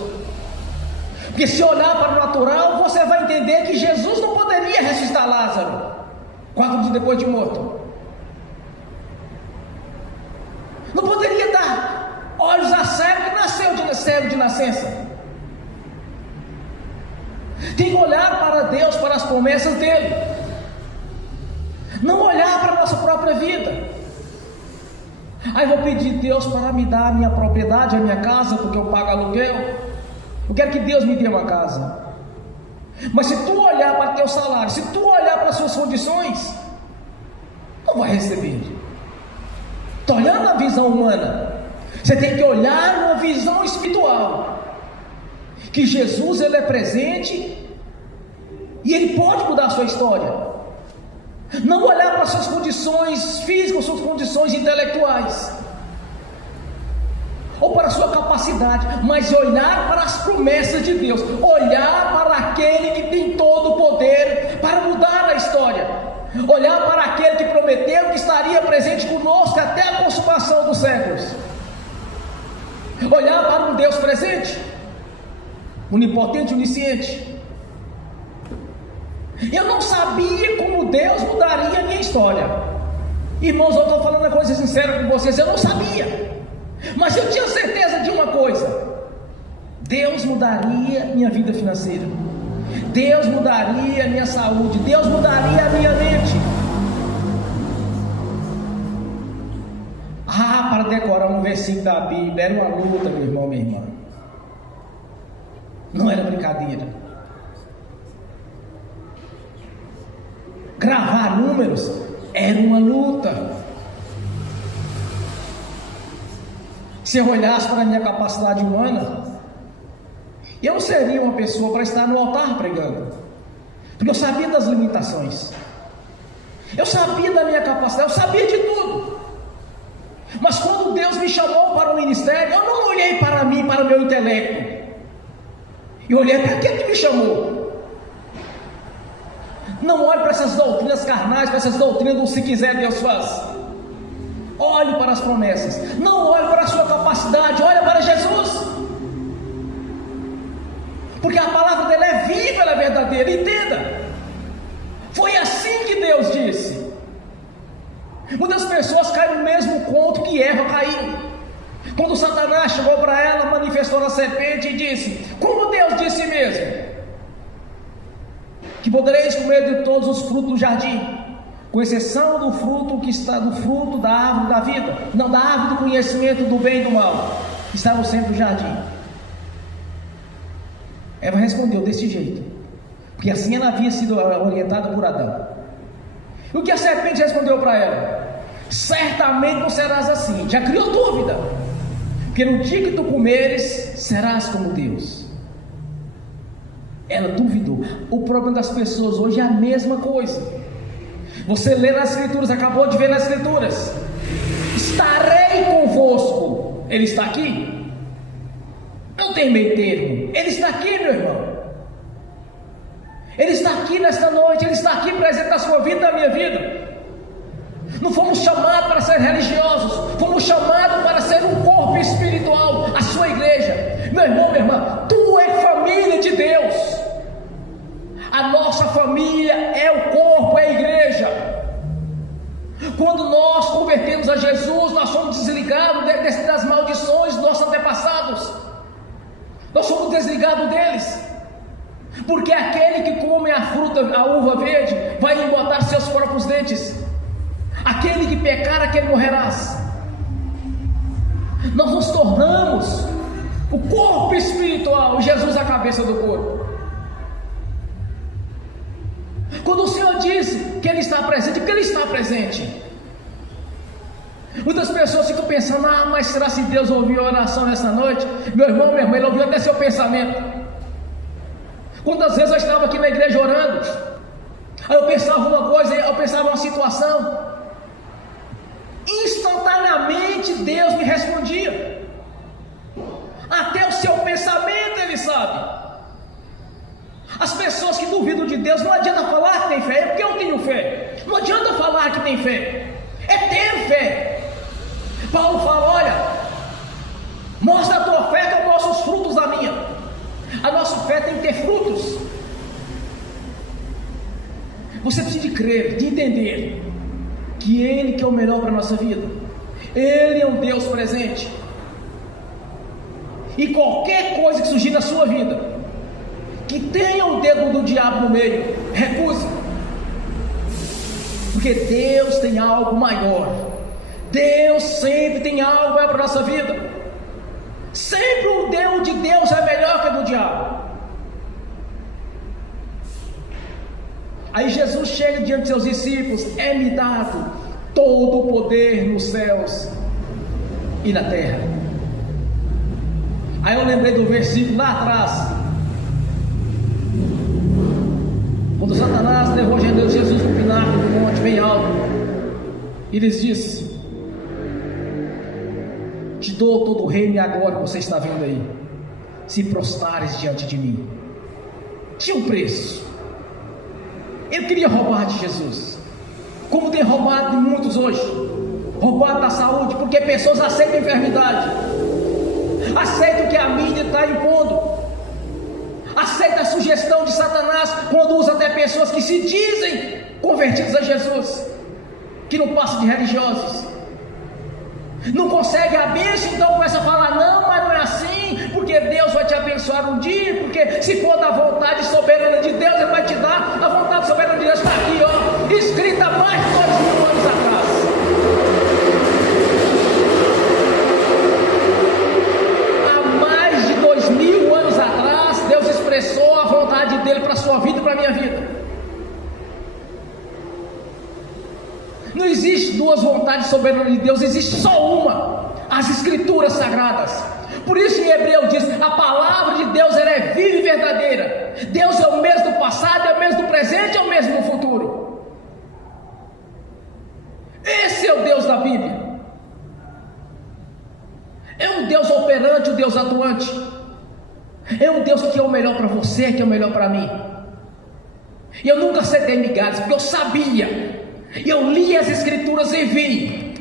Porque se olhar para o natural, você vai entender que Jesus não poderia ressuscitar Lázaro 4 dias depois de morto. Não poderia dar olhos a cego que nasceu cego de nascença. Tem que olhar para Deus, para as promessas dele. Não olhar para a nossa própria vida. Aí vou pedir a Deus para me dar a minha propriedade, a minha casa, porque eu pago aluguel. Eu quero que Deus me dê uma casa. Mas se tu olhar para teu salário, se tu olhar para as suas condições, não vai receber. Está olhando a visão humana. Você tem que olhar uma visão espiritual. Que Jesus, Ele é presente e Ele pode mudar a sua história. Não olhar para as suas condições físicas, suas condições intelectuais, ou para a sua capacidade, mas olhar para as promessas de Deus. Olhar para aquele que tem todo o poder para mudar a história. Olhar para aquele que prometeu que estaria presente conosco até a consumação dos séculos. Olhar para um Deus presente, onipotente, onisciente. Eu não sabia como Deus mudaria a minha história. Irmãos, eu estou falando uma coisa sincera com vocês. Eu não sabia, mas eu tinha certeza de uma coisa: Deus mudaria minha vida financeira, Deus mudaria a minha saúde, Deus mudaria a minha mente. Para decorar um versículo da Bíblia era uma luta, meu irmão, minha irmã. Não era brincadeira. Gravar números era uma luta. Se eu olhasse para a minha capacidade humana, eu não seria uma pessoa para estar no altar pregando, porque eu sabia das limitações, eu sabia da minha capacidade, eu sabia de tudo. Mas quando Deus me chamou para o ministério, eu não olhei para mim, para o meu intelecto, eu olhei para aquele que me chamou. Não olhe para essas doutrinas carnais, para essas doutrinas do se quiser Deus faz. Olhe para as promessas. Não olhe para a sua capacidade, olhe para Jesus. Porque a palavra dele é viva, ela é verdadeira. Entenda. Muitas pessoas caem no mesmo conto que Eva caiu. Quando Satanás chegou para ela, manifestou na serpente e disse: como Deus disse mesmo, que podereis comer de todos os frutos do jardim, com exceção do fruto que está do fruto da árvore da vida, não, da árvore do conhecimento do bem e do mal, que está no centro do jardim. Eva respondeu desse jeito, porque assim ela havia sido orientada por Adão. E o que a serpente respondeu para ela? Certamente não serás assim. Já criou dúvida, porque no dia que tu comeres, serás como Deus. Ela duvidou. O problema das pessoas hoje é a mesma coisa. Você lê nas Escrituras, acabou de ver nas Escrituras: estarei convosco. Ele está aqui? Não tem meio termo. Ele está aqui, meu irmão. Ele está aqui nesta noite. Ele está aqui presente na sua vida e na minha vida. Não fomos chamados para ser religiosos, fomos chamados para ser um corpo espiritual, a sua igreja. Meu irmão, minha irmã, tu é família de Deus. A nossa família é o corpo, é a igreja. Quando nós convertemos a Jesus, nós somos desligados das maldições dos nossos antepassados. Nós somos desligados deles. Porque aquele que come a fruta, a uva verde, vai embotar seus próprios dentes. Aquele que pecar, aquele morrerás. Nós nos tornamos o corpo espiritual, Jesus a cabeça do corpo. Quando o Senhor disse que Ele está presente, porque Ele está presente. Muitas pessoas ficam pensando: mas será se Deus ouviu a oração nessa noite? Meu irmão, minha irmã, Ele ouviu até seu pensamento. Quantas vezes eu estava aqui na igreja orando, aí eu pensava uma coisa, eu pensava uma situação, instantaneamente Deus me respondia. Até o seu pensamento Ele sabe. As pessoas que duvidam de Deus, não adianta falar que tem fé, é porque eu tenho fé. Não adianta falar que tem fé, é ter fé. Paulo fala: olha, mostra a tua fé que eu mostro os frutos da minha. A nossa fé tem que ter frutos. Você precisa de crer, de entender que Ele que é o melhor para a nossa vida. Ele é um Deus presente. E qualquer coisa que surgir na sua vida que tenha o dedo do diabo no meio, recuse. Porque Deus tem algo maior. Deus sempre tem algo para a nossa vida. Sempre o Deus de Deus é melhor que o do diabo. Aí Jesus chega diante de seus discípulos: é-me dado todo o poder nos céus e na terra. Aí eu lembrei do versículo lá atrás, quando Satanás levou Jesus para o pináculo do monte bem alto, e lhes disse: te dou todo o reino e agora que você está vendo aí, se prostrares diante de mim. Tinha um preço. Ele queria roubar de Jesus, como tem roubado de muitos hoje, roubado da saúde, porque pessoas aceitam a enfermidade, aceitam o que a mídia está impondo, aceita a sugestão de Satanás, quando usa até pessoas que se dizem convertidas a Jesus, que não passam de religiosos. Não consegue a bênção, então começa a falar: não, mas não é assim, porque Deus vai te abençoar um dia, porque se for da vontade soberana de Deus, Ele vai te dar. A vontade soberana de Deus está aqui, ó, escrita há mais de 2000 anos atrás. Há mais de 2000 anos atrás, Deus expressou a vontade dEle para a sua vida e para a minha vida. Não existe duas vontades soberanas de Deus, existe só uma: as Escrituras Sagradas. Por isso em Hebreu diz: a palavra de Deus ela é viva e verdadeira. Deus é o mesmo do passado, é o mesmo do presente, é o mesmo do futuro. Esse é o Deus da Bíblia. É um Deus operante, um Deus atuante. É um Deus que é o melhor para você, que é o melhor para mim. E eu nunca cedei migalhas, porque eu sabia. Eu li as Escrituras e vi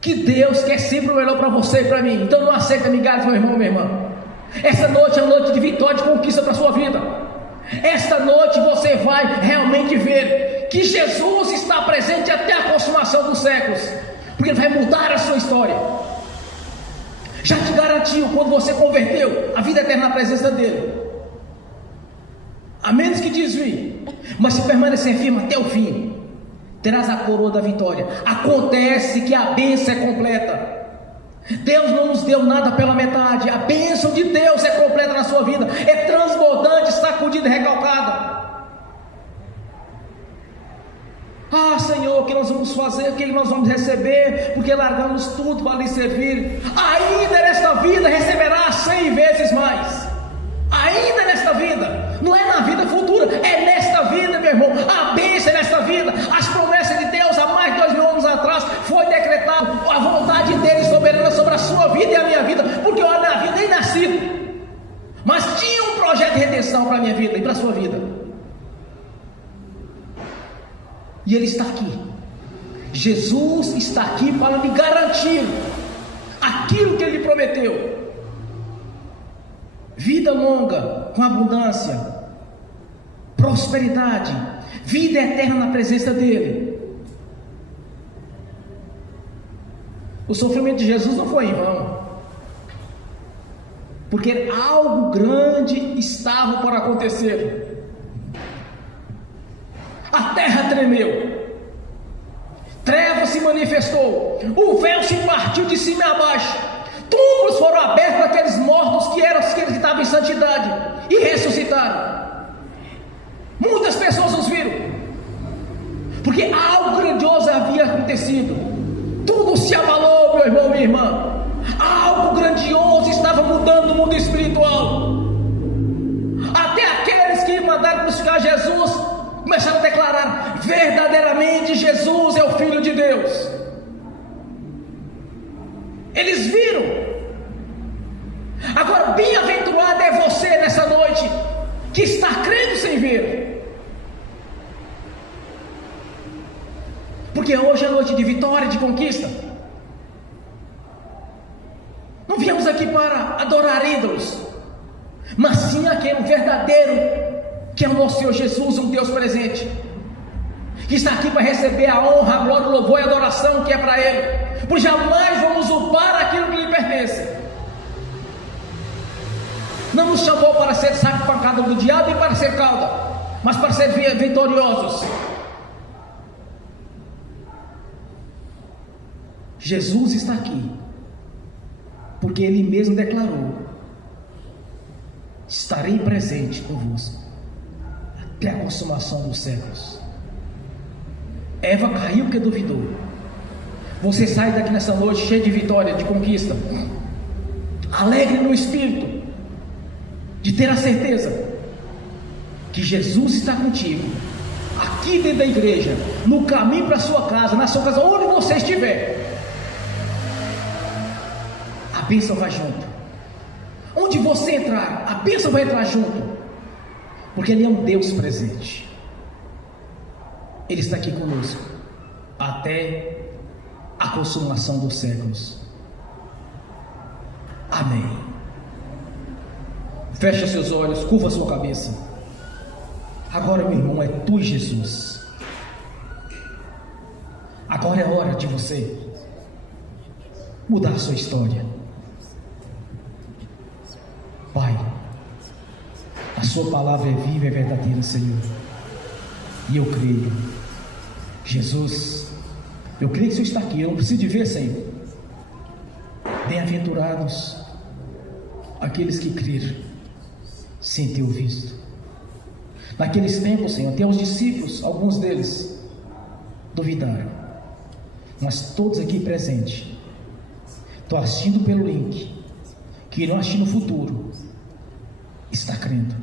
que Deus quer sempre o melhor para você e para mim. Então não aceita migalhas, meu irmão, minha irmã. Essa noite é uma noite de vitória, de conquista para a sua vida. Esta noite você vai realmente ver que Jesus está presente até a consumação dos séculos, porque Ele vai mudar a sua história. Já te garantiu, quando você converteu, a vida eterna na presença dEle. A menos que desvie, mas se permanecer firme até o fim, terás a coroa da vitória. Acontece que a bênção é completa. Deus não nos deu nada pela metade. A bênção de Deus é completa na sua vida, é transbordante, sacudida e recalcada. Ah, Senhor, o que nós vamos fazer? O que nós vamos receber? Porque largamos tudo para lhe servir. Ainda nesta vida receberá 100 vezes mais. Ainda nesta vida, não é na vida futura, é nesta vida, meu irmão. A bênção é nesta vida. As promessas de Deus há mais de 2000 anos atrás foi decretado a vontade dele soberana sobre a sua vida e a minha vida, porque eu na vida nem nasci, mas tinha um projeto de redenção para a minha vida e para a sua vida, e Ele está aqui. Jesus está aqui para lhe garantir aquilo que Ele lhe prometeu: vida longa com abundância, prosperidade, vida eterna na presença dEle. O sofrimento de Jesus não foi em vão, porque algo grande estava por acontecer. A terra tremeu, treva se manifestou, o véu se partiu de cima e abaixo, túmulos foram abertos para aqueles mortos que estavam em santidade e ressuscitaram. Muitas pessoas os viram, porque algo grandioso havia acontecido. Tudo se abalou, meu irmão, minha irmã. Algo grandioso estava mudando no mundo espiritual. Até aqueles que mandaram crucificar Jesus começaram a declarar: verdadeiramente Jesus é o Filho de Deus. Eles viram. Agora, bem-aventurado é você nessa noite que está crendo sem ver, porque hoje é noite de vitória, de conquista. Não viemos aqui para adorar ídolos, mas sim aquele verdadeiro, que é o nosso Senhor Jesus, um Deus presente, que está aqui para receber a honra, a glória, o louvor e a adoração que é para Ele, pois jamais vamos usurpar aquilo que lhe pertence. Não nos chamou para ser saco pancada do diabo e para ser cauda, mas para ser vitoriosos. Jesus está aqui, porque Ele mesmo declarou: estarei presente convosco até a consumação dos séculos. Eva caiu porque duvidou. Você sai daqui nessa noite cheio de vitória, de conquista, alegre no espírito, de ter a certeza que Jesus está contigo, aqui dentro da igreja, no caminho para a sua casa, na sua casa, onde você estiver. A bênção vai junto. Onde você entrar, a bênção vai entrar junto, porque Ele é um Deus presente. Ele está aqui conosco até a consumação dos séculos. Amém. Fecha seus olhos, curva sua cabeça. Agora, meu irmão, é tu e Jesus. Agora é hora de você mudar a sua história. Pai, a sua palavra é viva e verdadeira, Senhor, e eu creio. Jesus, eu creio que o Senhor está aqui. Eu não preciso de ver, Senhor. Bem-aventurados aqueles que creram sem ter o visto. Naqueles tempos, Senhor, até os discípulos, alguns deles duvidaram, mas todos aqui presentes estão assistindo pelo link, que irão assistir no futuro, está crendo.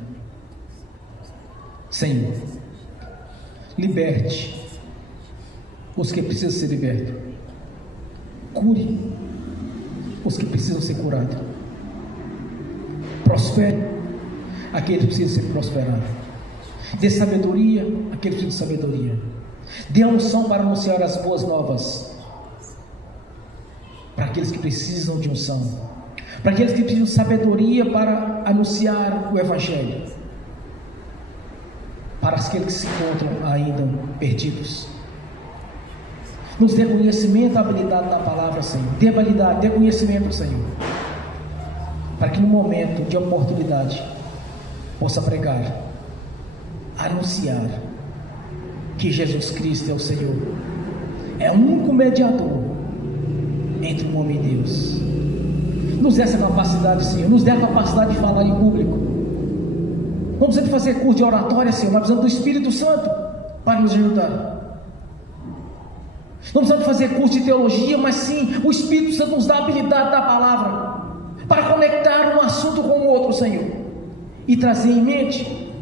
Senhor, liberte os que precisam ser libertos, cure os que precisam ser curados, prospere aqueles que precisam ser prosperados, dê sabedoria àqueles que precisam de sabedoria, dê a unção para anunciar as boas novas para aqueles que precisam de unção, para aqueles que precisam de sabedoria para anunciar o Evangelho. para aqueles que se encontram ainda perdidos. Nos dê conhecimento, habilidade na palavra, Senhor. Dê habilidade, dê conhecimento, Senhor, para que no momento de oportunidade possa pregar, anunciar que Jesus Cristo é o Senhor, é o único mediador entre o homem e Deus. Nos dê essa capacidade, Senhor. Nos dê a capacidade de falar em público. Não precisamos fazer curso de oratória, Senhor. Nós precisamos do Espírito Santo para nos ajudar. Não precisamos fazer curso de teologia, mas sim o Espírito Santo nos dá a habilidade da palavra para conectar um assunto com o outro, Senhor, e trazer em mente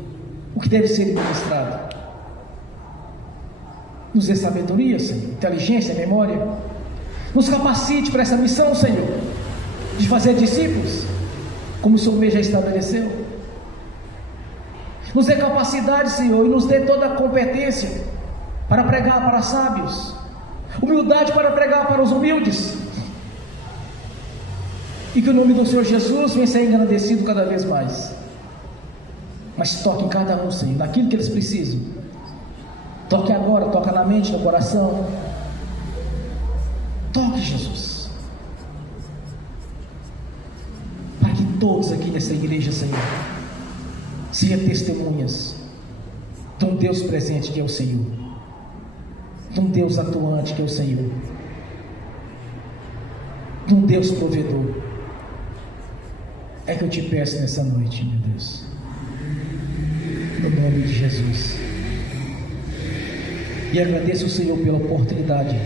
o que deve ser ministrado. Nos dê sabedoria, Senhor, inteligência, memória. Nos capacite para essa missão, Senhor, de fazer discípulos, como o Senhor mesmo já estabeleceu. Nos dê capacidade, Senhor, e nos dê toda a competência para pregar para sábios, humildade para pregar para os humildes, e que o nome do Senhor Jesus venha ser engrandecido cada vez mais. Mas toque em cada um, Senhor, naquilo que eles precisam. Toque agora, toca na mente, no coração. Toque, Jesus, para que todos aqui nessa igreja, Senhor, sejam testemunhas de um Deus presente que é o Senhor, de um Deus atuante que é o Senhor, de um Deus provedor. É que eu te peço nessa noite, meu Deus, no nome de Jesus. E agradeço ao Senhor pela oportunidade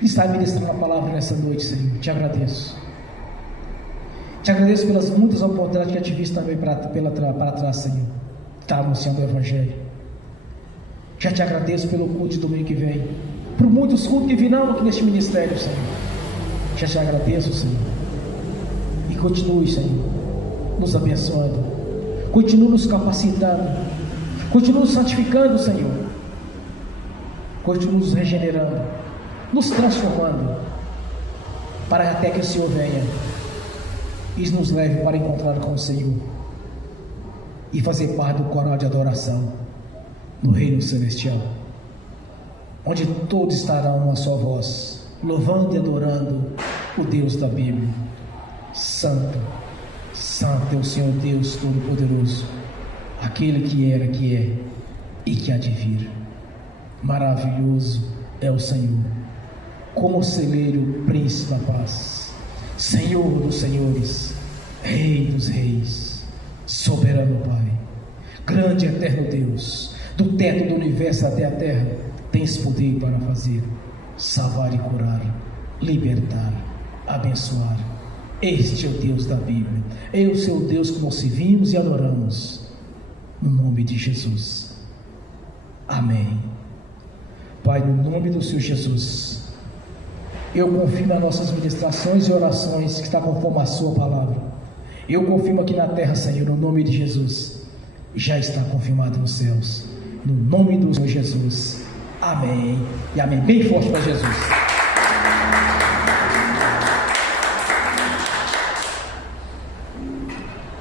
de estar ministrando a palavra nessa noite, Senhor. Te agradeço. Te agradeço pelas muitas oportunidades que eu te visto também para trás, Senhor. Está anunciando o Evangelho. Já te agradeço pelo culto de domingo que vem, por muitos cultos que virão aqui neste ministério, Senhor. Já te agradeço, Senhor. E continue, Senhor, nos abençoando. Continue nos capacitando. Continue nos santificando, Senhor. Continue nos regenerando, nos transformando, para até que o Senhor venha e nos leve para encontrar com o Senhor e fazer parte do coral de adoração no reino celestial, onde todos estarão uma só voz, louvando e adorando o Deus da Bíblia. Santo, Santo é o Senhor Deus Todo-Poderoso, aquele que era, que é e que há de vir. Maravilhoso é o Senhor, Conselheiro, Príncipe da Paz, Senhor dos Senhores, Rei dos Reis, Soberano Pai, grande e eterno Deus, do teto do universo até a terra, tens poder para fazer, salvar e curar, libertar, abençoar. Este é o Deus da Bíblia, é o seu Deus que nós servimos e adoramos, no nome de Jesus. Amém. Pai, no nome do Senhor Jesus, eu confirmo nas nossas ministrações e orações que está conforme a sua palavra. Eu confirmo aqui na terra, Senhor, no nome de Jesus, já está confirmado nos céus, no nome do Senhor Jesus. Amém e amém. Bem forte para Jesus.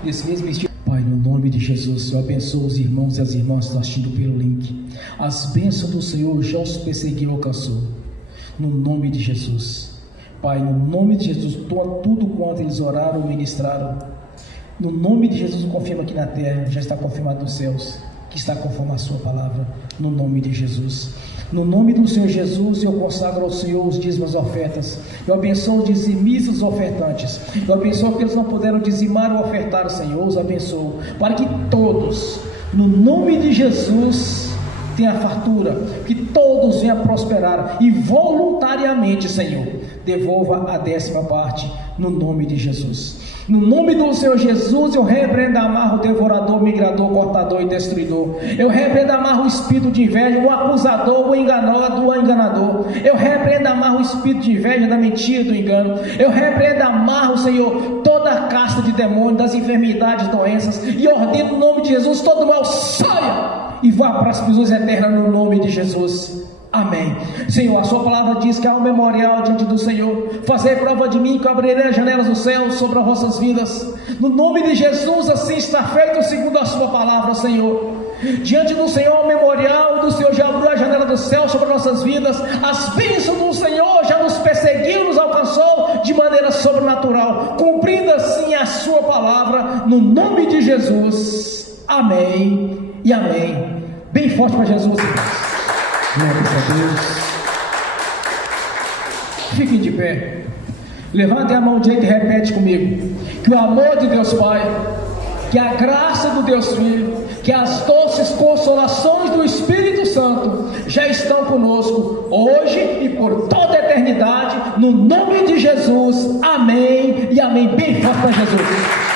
Nesse mesmo estilo, Pai, no nome de Jesus, eu abençoo os irmãos e as irmãs que estão assistindo pelo link. As bênçãos do Senhor já os perseguiu e alcançou. No nome de Jesus. Pai, no nome de Jesus, tudo quanto eles oraram, ministraram. No nome de Jesus, confirma aqui na terra, já está confirmado nos céus, que está conforme a sua palavra. No nome de Jesus. No nome do Senhor Jesus, eu consagro ao Senhor os dízimos e ofertas. Eu abençoo os dizimistas e os ofertantes. Eu abençoo aqueles que não puderam dizimar ou ofertar, Senhor. Os abençoo. Para que todos, no nome de Jesus, tenham fartura. Que todos venham prosperar. E voluntariamente, Senhor, devolva a 10ª parte. No nome de Jesus. No nome do Senhor Jesus, eu repreendo, amarro o devorador, migrador, cortador e destruidor. Eu repreendo, amarro o espírito de inveja, o acusador, o enganador. Eu repreendo, amarro o espírito de inveja, da mentira, do engano. Eu repreendo, amarro, Senhor, toda a casta de demônios, das enfermidades, doenças, e ordeno no nome de Jesus, todo mal saia e vá para as prisões eternas no nome de Jesus. Amém. Senhor, a sua palavra diz que há um memorial diante do Senhor. Fazei prova de mim, que eu abrirei as janelas do céu sobre as vossas vidas. No nome de Jesus, assim está feito segundo a sua palavra, Senhor. Diante do Senhor, o memorial do Senhor já abriu a janela do céu sobre nossas vidas. As bênçãos do Senhor já nos perseguiu, nos alcançou de maneira sobrenatural, cumprindo assim a sua palavra, no nome de Jesus. Amém e amém. Bem forte para Jesus, irmãos. Glória a Deus. Fiquem de pé. Levantem a mão direita e repete comigo: que o amor de Deus Pai, que a graça do Deus Filho, que as doces consolações do Espírito Santo já estão conosco hoje e por toda a eternidade, no nome de Jesus. Amém e amém. Bem forte para Jesus.